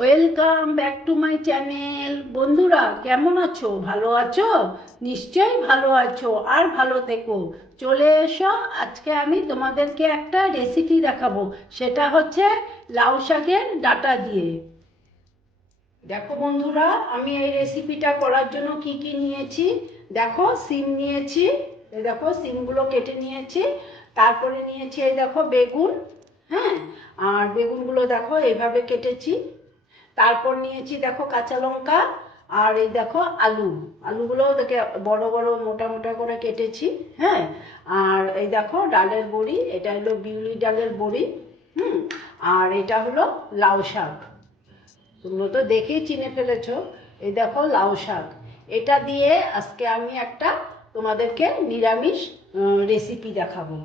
Welcome back to my channel. বন্ধুরা কেমন আছো? ভালো আছো? নিশ্চয়ই ভালো আছো, আর ভালো থেকো। চলে এসো, আজকে আমি তোমাদেরকে একটা রেসিপি দেখাবো। সেটা হচ্ছে লাউ শাকের ডাঁটা দিয়ে। দেখো বন্ধুরা, আমি এই রেসিপিটা করার জন্য কি কি নিয়েছি। দেখো, সিম নিয়েছি, এই দেখো সিমগুলো কেটে নিয়েছি। তারপরে নিয়েছি এই দেখো বেগুন। হ্যাঁ, আর বেগুনগুলো দেখো এইভাবে কেটেছি। তারপর নিয়েছি দেখো কাঁচা লঙ্কা। আর এই দেখো আলু। আলুগুলোও দেখে বড় বড় মোটা মোটা করে কেটেছি। হ্যাঁ, আর এই দেখো ডালের বড়ি, এটা হলো বিউলি ডালের বড়ি। আর এটা হলো লাউ শাক। তোমরা তো দেখেই চিনে ফেলেছো। এই দেখো লাউ শাক। এটা দিয়ে আজকে আমি একটা তোমাদেরকে নিরামিষ রেসিপি দেখাবো।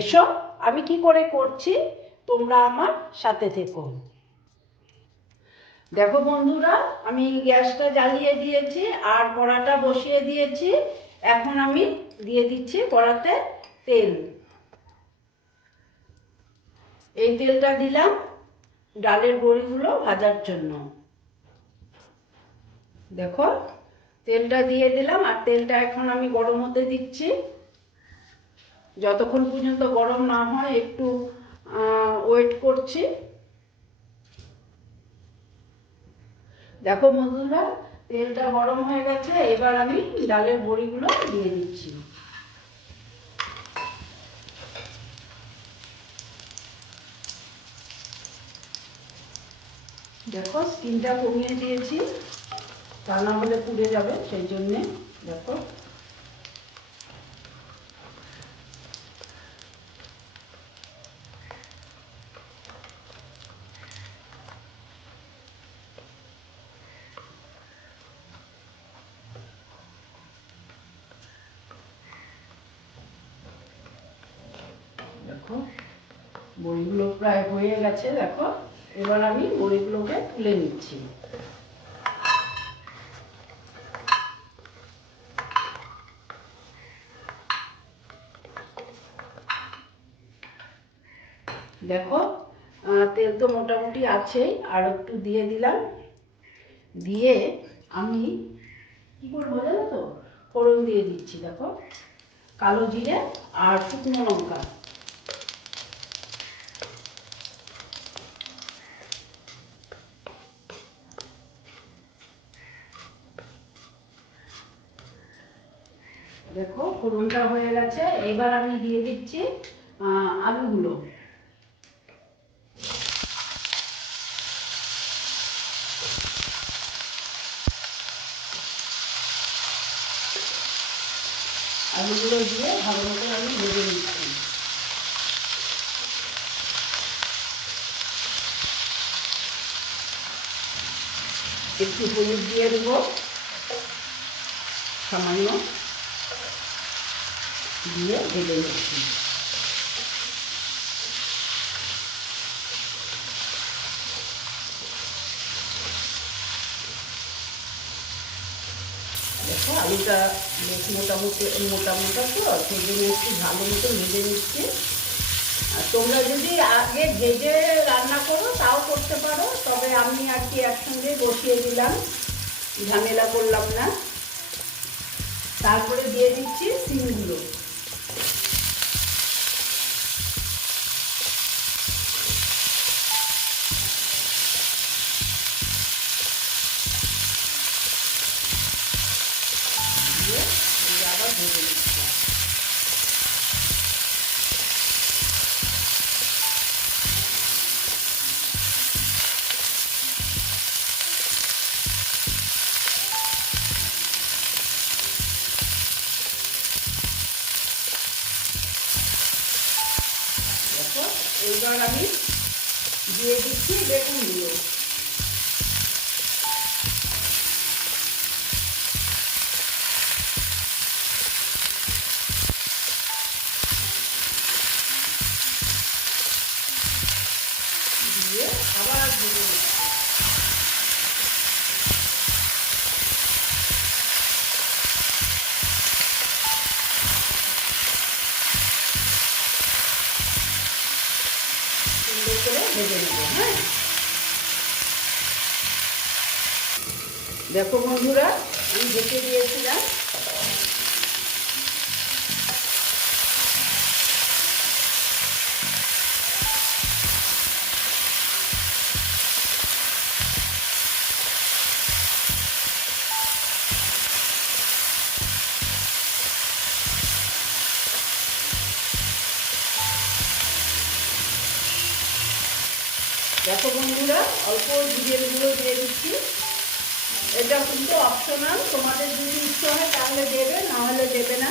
এসো, আমি কি করে করছি তোমরা আমার সাথে থেকো। দেখো বন্ধুরা, আমি গ্যাসটা জ্বালিয়ে দিয়েছি আর কড়াটা বসিয়ে দিয়েছি। এখন আমি দিয়ে দিচ্ছি কড়াতে তেল। এই তেলটা দিলাম ডালের বড়িগুলো ভাজার জন্য। দেখো, তেলটা দিয়ে দিলাম আর তেলটা এখন আমি গরম হতে দিচ্ছি। যতক্ষণ পর্যন্ত গরম না হয় একটু ওয়েট করছি। দেখো বন্ধুরা, তেলটা গরম হয়ে গেছে, এবার আমি ডালের বড়িগুলো দিয়ে দিচ্ছি। দেখো, স্কিনটা কমিয়ে দিয়েছি, তা না হলে পুড়ে যাবে, সেই জন্যে। দেখো, দেখো বড়িগুলো প্রায় হয়ে গেছে। দেখো, এবার আমি বড়িগুলোকে তুলে নিচ্ছি। দেখো, তেল তো মোটামুটি আছেই, আর একটু দিয়ে দিলাম। দিয়ে আমি কি করবো জানো তো, ফোড়ন দিয়ে দিচ্ছি। দেখো, কালো জিরে আর শুকনো লঙ্কা। দেখো, ফোড়নটা হয়ে গেছে, এবার আমি দিয়ে দিচ্ছি আলুগুলো। আলুগুলো দিয়ে ভালো মতো আমি ভেজে নিচ্ছি। একটু হলুদ দিয়ে দেবো সামান্য, দিয়ে ভেজে নিচ্ছি। দেখো, আলুটা বেশ মোটামুটি মোটা মোটা তো, সেই জন্য একটু ভালো মতো ভেজে নিচ্ছি। আর তোমরা যদি আগে ভেজে রান্না করো তাও করতে পারো, তবে আমি আর কি একসঙ্গে বসিয়ে দিলাম, ঝামেলা করলাম না। তারপরে দিয়ে দিচ্ছি সিমগুলো। দিয়ে আবার ভেজে নিচ্ছি। দেখো, এইবার আমি দিয়ে দিচ্ছি বেগুনগুলো। দিয়ে আবার ভেজে নিচ্ছি। সুন্দর করে ভেজে নেবো। হ্যাঁ, দেখো বন্ধুরা, আমি ঢেকে দিয়েছিলাম। দেখো বন্ধুরা, অল্প জিরের গুঁড়ো দিয়ে দিচ্ছি। এটা কিন্তু অপশনাল, তোমাদের যদি ইচ্ছে হয় তাহলে দেবে, না হলে দেবে না।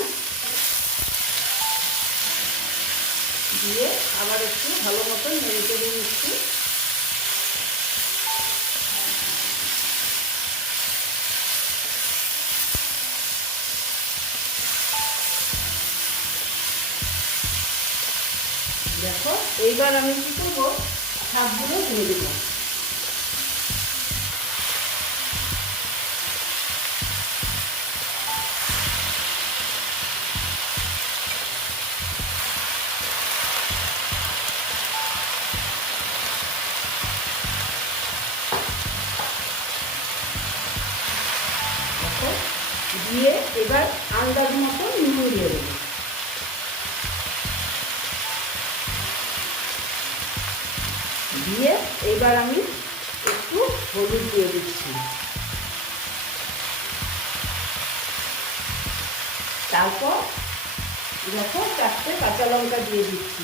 দিয়ে আবার একটু ভালো মতো নেড়ে চেড়ে নিচ্ছি। দেখো এইবার আমি কী করবো, শাকগুলো দিয়ে দেবো। দিয়ে এবার আন্দাজ মতো নুন দিয়ে দেবো। দিয়ে এবার আমি একটু হলুদ দিয়ে দিচ্ছি। তারপর দেখো 4টে কাঁচা লঙ্কা দিয়ে দিচ্ছি।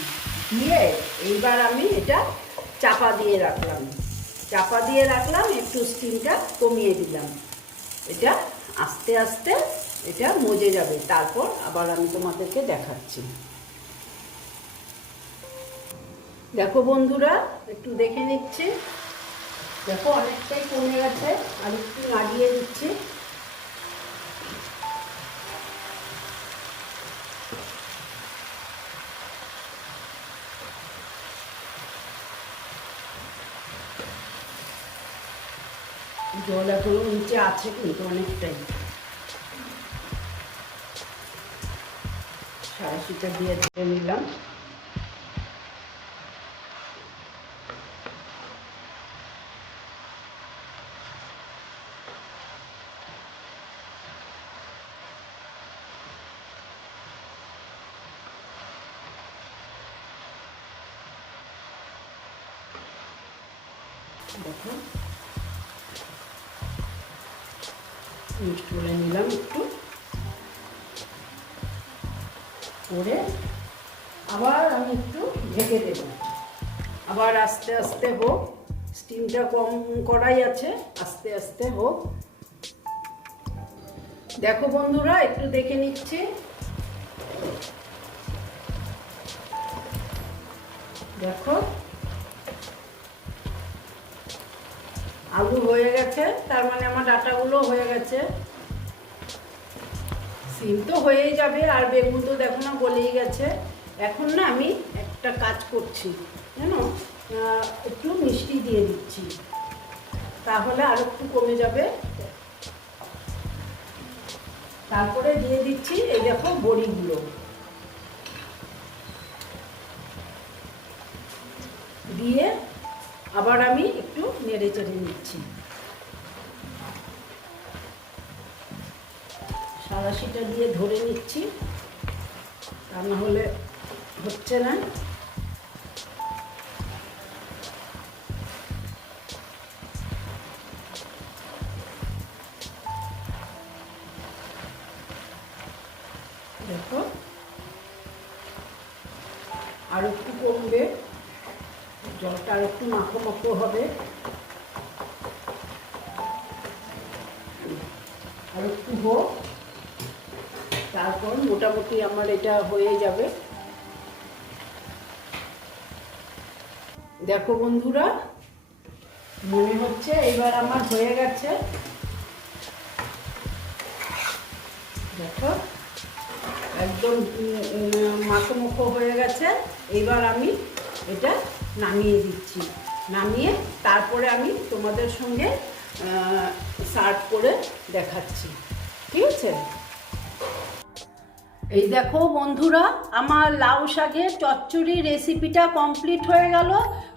দিয়ে এইবার আমি এটা চাপা দিয়ে রাখলাম, একটু স্টিমটা কমিয়ে দিলাম। এটা আস্তে আস্তে এটা মজে যাবে, তারপর আবার আমি তোমাদেরকে দেখাচ্ছি। দেখো বন্ধুরা, একটু দেখে নিচ্ছি। দেখো অনেকটাই কমে গেছে, আর একটু নাড়িয়ে দিচ্ছি। জল এখনো নিচে আছে কিন্তু অনেকটাই। সাঁড়াশিটা দিয়ে নিলাম। দেখো মিক্স করে নিলাম একটু করে, আবার আমি একটু ঢেকে দেব। আবার আস্তে আস্তে হোক, স্টিমটা কম করাই আছে, আস্তে আস্তে হোক। দেখো বন্ধুরা, একটু দেখে নিচ্ছি। দেখো আলু হয়ে গেছে, তার মানে আমার ডাঁটাগুলো হয়ে গেছে। সিম তো হয়েই যাবে, আর বেগুন তো দেখো না গলেই গেছে। এখন না আমি একটা কাজ করছি, জানো, একটু মিষ্টি দিয়ে দিচ্ছি, তাহলে আর একটু কমে যাবে। তারপরে দিয়ে দিচ্ছি এই দেখো বড়িগুলো। দিয়ে আবার আমি একটু নেড়ে চেড়ে নিচ্ছি। সাঁড়াশিটা দিয়ে ধরে নিচ্ছি, তা না হলে হচ্ছে না। দেখো আর একটু কমবে, জলটা আর একটু মাখো মাখো হবে। আর একটু হোক, তারপর মোটামুটি আমার এটা হয়ে যাবে। দেখো বন্ধুরা, মনে হচ্ছে এবার আমার হয়ে গেছে। দেখো একদম মাখো মাখো হয়ে গেছে। এবার আমি এটা নামিয়ে দিচ্ছি। নামিয়ে তারপরে আমি তোমাদের সঙ্গে সার্ভ করে দেখাচ্ছি, ঠিক আছে? এই দেখো বন্ধুরা, আমার লাউ শাকের চচ্চড়ি রেসিপিটা কমপ্লিট হয়ে গেল।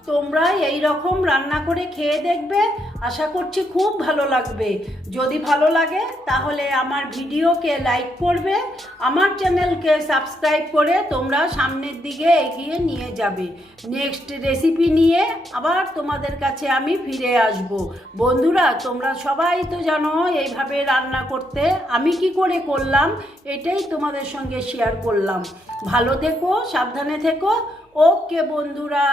তোমরা এই রকম রান্না করে খেয়ে দেখবে, আশা করছি খুব ভালো লাগবে। যদি ভালো লাগে তাহলে আমার ভিডিওকে লাইক করবে, আমার চ্যানেলকে সাবস্ক্রাইব করে তোমরা সামনের দিকে এগিয়ে নিয়ে যাবে। নেক্সট রেসিপি নিয়ে আবার তোমাদের কাছে আমি ফিরে আসব। বন্ধুরা, তোমরা সবাই তো জানো এইভাবে রান্না করতে। আমি কি করে করলাম এটাই তোমাদের সঙ্গে শেয়ার করলাম। ভালো থেকো, সাবধানে থেকো। ওকে বন্ধুরা।